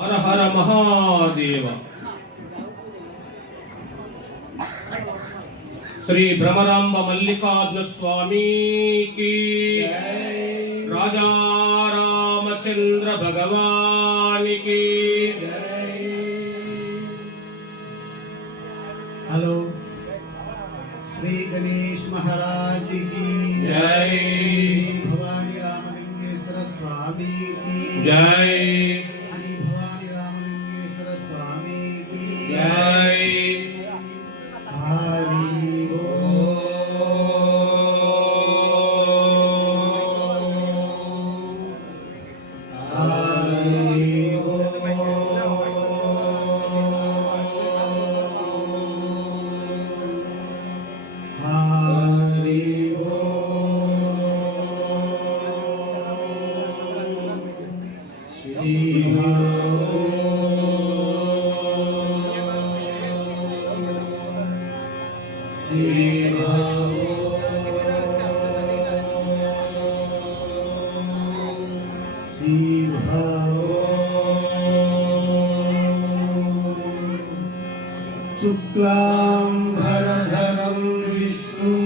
హర హర మహాదేవ. శ్రీ భ్రమరాంబ మల్లికార్జున స్వామికి, రాజా రామచంద్ర భగవానికి. హలో, శ్రీ గణేష్ మహారాజ్ కి జై. భవానీ రామలింగేశ్వర స్వామికి జై. శ్రీ భవానీ రామలింగేశ్వర స్వామికి జై. హరి శుక్లాంబరధరం విష్ణుం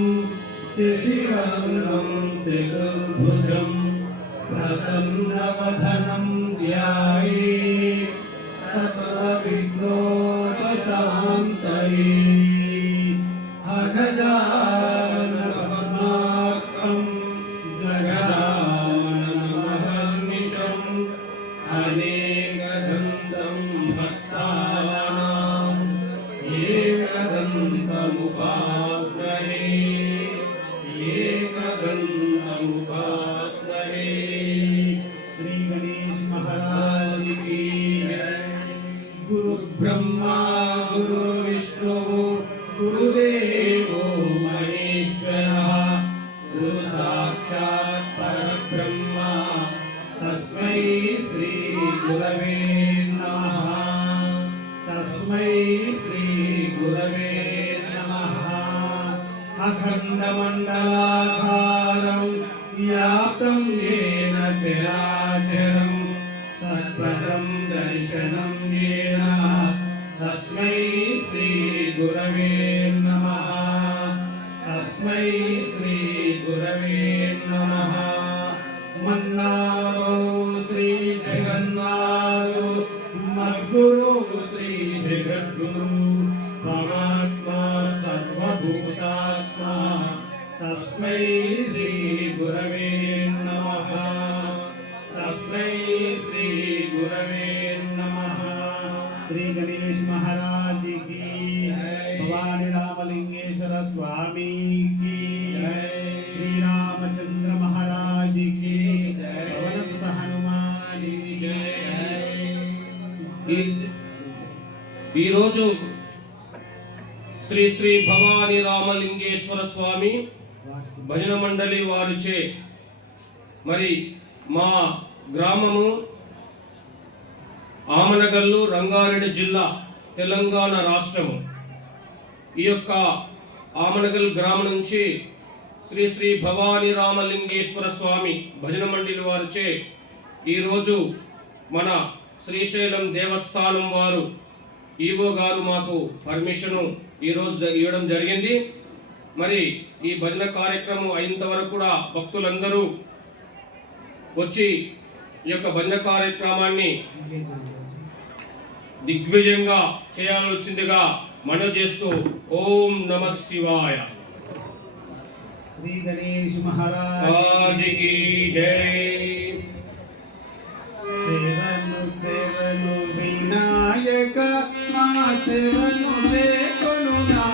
శశివర్ణం చతుర్భుజం ప్రసన్నవదనం ధ్యాయేత్ సర్వవిఘ్నోపశాంతయే. అగజానన పద్మార్కం గజాననమహర్నిశం అనేకదంతం భక్తానాం ఏకదంతముపాస్మహే. ఏకదంతముపాస్మహే. శ్రీ గణేష్ మహారాజ్ కి. గురు బ్రహ్మా గురు విష్ణు గురుదేవో మహేశ్వరః. గురు సాక్షాత్ పరబ్రహ్మ తస్మై శ్రీ గురవే నమః. తస్మై శ్రీ గురవే నమః. అఖండమండలాకారం వ్యాప్తం యేన చరాచరం తత్పదం దర్శనం యేన తస్మై శ్రీ గురవే నమః. తస్మై శ్రీ గురవే నమః. మన్నాదో శ్రీ జగన్నాథో మద్గురు శ్రీ జగద్గురు పరమాత్మా సర్వభూతాత్మా తస్మై శ్రీ గురవే నమః. తస్మై శ్రీ గురవే నమః. శ్రీ గణేష్ మహారాజ్ కి. భవానీ రామలింగేశ్వర స్వామికి. శ్రీ రామచంద్ర మహారాజ్ కి. పవన సుత హనుమానికి. ఈరోజు శ్రీ శ్రీ భవానీ రామలింగేశ్వర స్వామి భజన మండలి వారిచే మరి మా గ్రామము ఆమనగల్లు, రంగారెడ్డి జిల్లా, తెలంగాణ రాష్ట్రము. ఈ యొక్క ఆమనగల్ గ్రామం నుంచి శ్రీ శ్రీ భవానీ రామలింగేశ్వర స్వామి భజన మండలి వారిచే ఈరోజు మన శ్రీశైలం దేవస్థానం వారు ఈవో గారు మాకు పర్మిషను ఈరోజు ఇవ్వడం జరిగింది. మరి ఈ భజన కార్యక్రమం అయినంత వరకు కూడా భక్తులందరూ వచ్చి ఈ యొక్క భజన కార్యక్రమాన్ని దిగ్విజయంగా చేయాల్సిందిగా మనవి చేస్తూ ఓం నమః శివాయ. శ్రీ గణేష్ మహారాజ్ కి జై. శరణు శరణు వినాయక మా శరణు లేకొను నా